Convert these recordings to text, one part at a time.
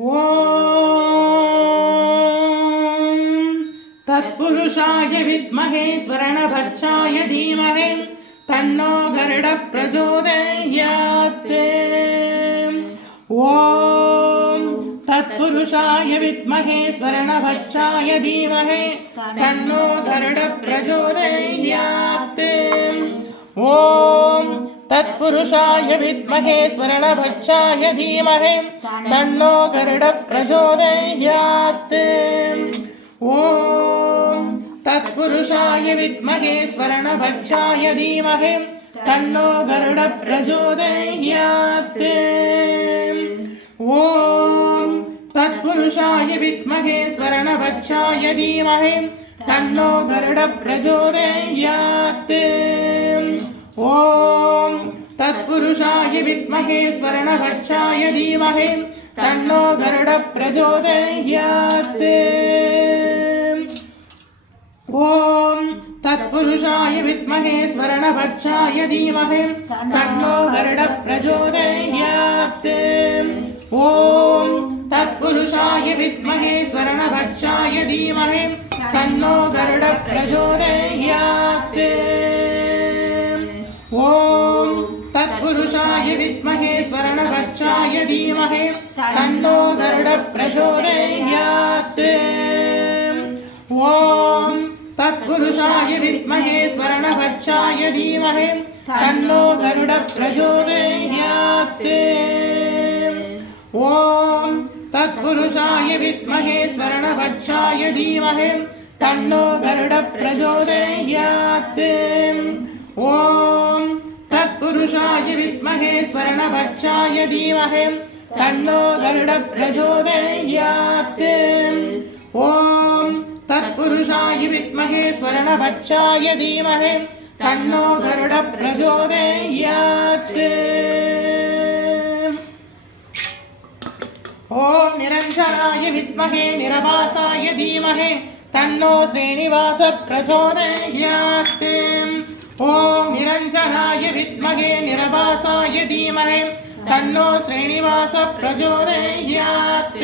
ஓம் தத்புருஷாய வித்மஹே ஸ்வரணபட்சாய தீமஹி தன்னோ கருட பிரச்சோதயாத். ஓம் தத்புருஷாய வித்மஹே ஸ்வரணபட்சாய தீமஹி தன்னோ கருட பிரச்சோதயாத். ஓம் தத்புருஷாய வித்மஹே ஸ்வரணபட்சாய தீமஹி தன்னோ கருட பிரச்சோதயாத். ஓம் தத்புருஷாய வித்மஹே ஸ்வரணபட்சாய தீமஹி தன்னோ கருட பிரச்சோதயாத். ஓம் தத்புருஷாய வித்மஹே ஸ்வரணபட்சாய தீமஹி தன்னோ கருட பிரச்சோதயாத். ஓம் தத்புருஷாய வித்மஹே ஸ்வரணபட்சாய தீமஹி தன்னோ கருட பிரச்சோதயாத். ஓம் தத்புருஷாய வித்மஹே ஸ்வரணபட்சாய தீமஹி தன்னோ கருட பிரச்சோதயாத். ஓம் தத்புருஷாய வித்மஹே ஸ்வரணபட்சாய தீமஹி தன்னோ கருட பிரச்சோதயாத். ஓம் தத்புருஷாய வித்மஹே ஸ்வரணபட்சாய தீமஹி தன்னோ கருட பிரச்சோதயாத். ஓம் தத்புருஷாய வித்மஹே ஸ்வரணபட்சாய தீமஹி தன்னோ கருட பிரச்சோதயாத். ஓம் தத்புருஷாய வித்மஹே ஸ்வரணபட்சாய தீமஹி தன்னோ கருட பிரச்சோதயாத். ஓம் தத்புருஷாய வித்மஹே ஸ்வரணபட்சாய தீமஹி தன்னோ கருட பிரச்சோதயாத். ஓம் தத்புருஷாய வித்மஹே ஸ்வரணபட்சாய தீமஹி தன்னோ கருட பிரச்சோதயாத். ஓம் நிரஞ்சனாய வித்மஹே நிரபாசாய தீமஹி தன்னோ ஸ்ரீனிவாச பிரச்சோதயாத். ஓம் நிரஞ்சனாய வித்மஹே நிரபாசாய தீமஹி தன்னோ ஸ்ரீனிவாச பிரச்சோதயாத்.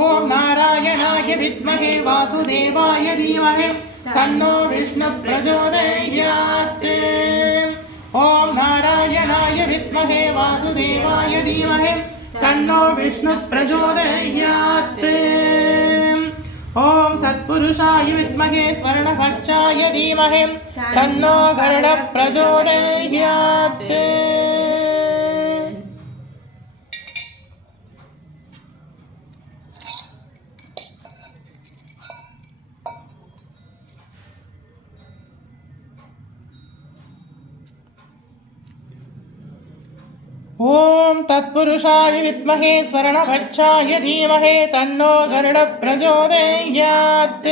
ஓம் நாராயணாய வித்மஹே வாசுதேவாய தீமஹி தன்னோ விஷ்ணு பிரச்சோதயாத். ஓம் நாராயணாய வித்மஹே வாசுதேவாய தீமஹி தன்னோ விஷ்ணு பிரச்சோதயாத். ஓம் தத்புருஷாய வித்மஹே ஸ்வரணபட்சாய தீமஹி தன்னோ கருட பிரச்சோதயாத். ஓம் தத்புருஷாய வித்மஹே ஸ்வரணபட்சாய தீமஹி தன்னோ கருட பிரச்சோதயாத்.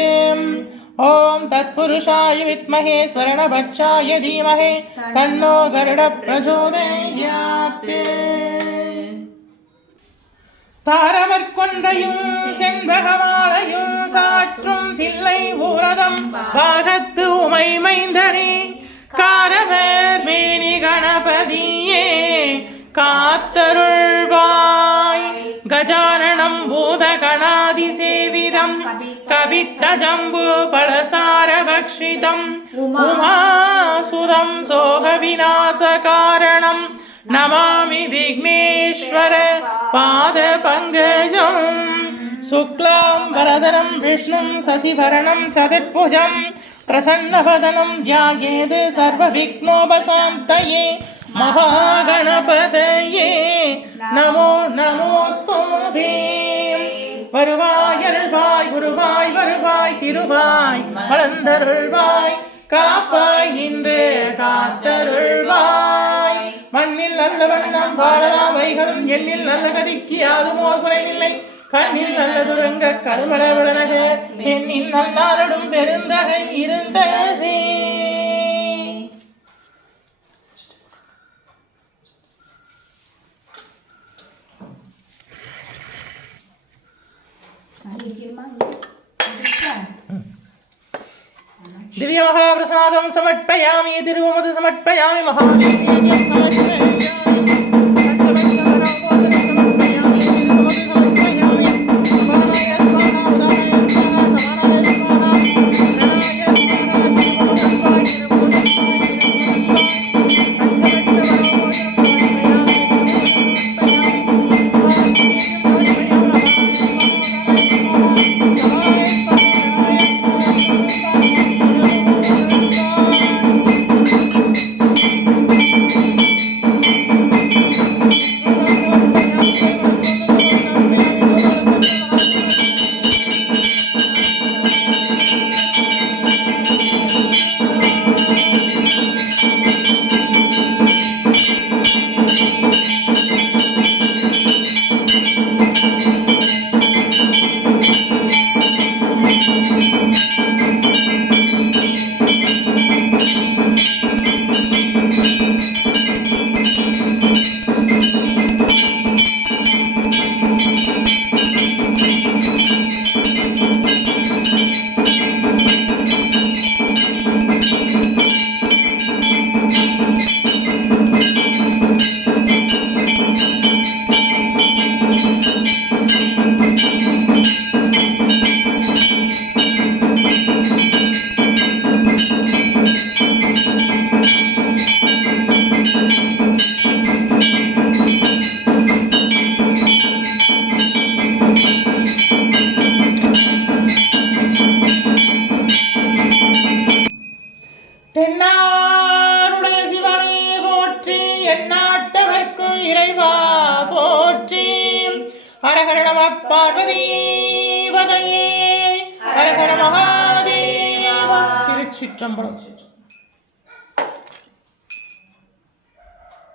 ஓம் தத்புருஷாய வித்மஹே ஸ்வரணபட்சாய தீமஹி தன்னோ கருட பிரச்சோதயாத். தாரமற்கொன்றையும் செண்பகமாலையும் சாற்றும் தில்லை ஊரதம் பாகத்து உமை மைந்தனே காரவர் மேனி கணபதியே காத்தருள்வாய். கஜானனம் பூத கணாதி சேவிதம் கவித்த ஜம்பு பலசார பக்ஷிதம் உமாசுதம் சோக விநாச காரணம் நமாமி விக்னேஸ்வர பாத பங்கஜம். சுக்லாம் வரதரம் விஷ்ணும் சசிவரணம் சதுர்புஜம் பிரசன்னவதனம் த்யாயேத் சர்வ விக்னோபசாந்தயே மகாகணபதயே நமோ நமோஸ்துதே. வருவாய் அருள்வாய் குருவாய் வருவாய் திருவாய் வளர்ந்தருள்வாய் காப்பாய் இன்று காத்தருள்வாய். மண்ணில் நல்ல வண்ணம் வாழலாம் வைகளும் எண்ணில் நல்ல கதிக்கு யாதுமோர் குறைவில்லை. கண்ணில் நல்ல துரங்க கருமல விளனக எண்ணில் நல்லாரடும் பெருந்தகை இருந்ததே. दिव्य महाप्रसादं समर्पयामि तिरुवमद समर्पयामि महादेव्यं समर्पयामि தென்னாருடைய சிவனே போற்றி, எந்நாட்டவர்க்கும் இறைவா போற்றி. ஹரஹர நம பார்வதீபதையே, ஹரஹர மகாதேவா. திருச்சிற்றம்பலம்.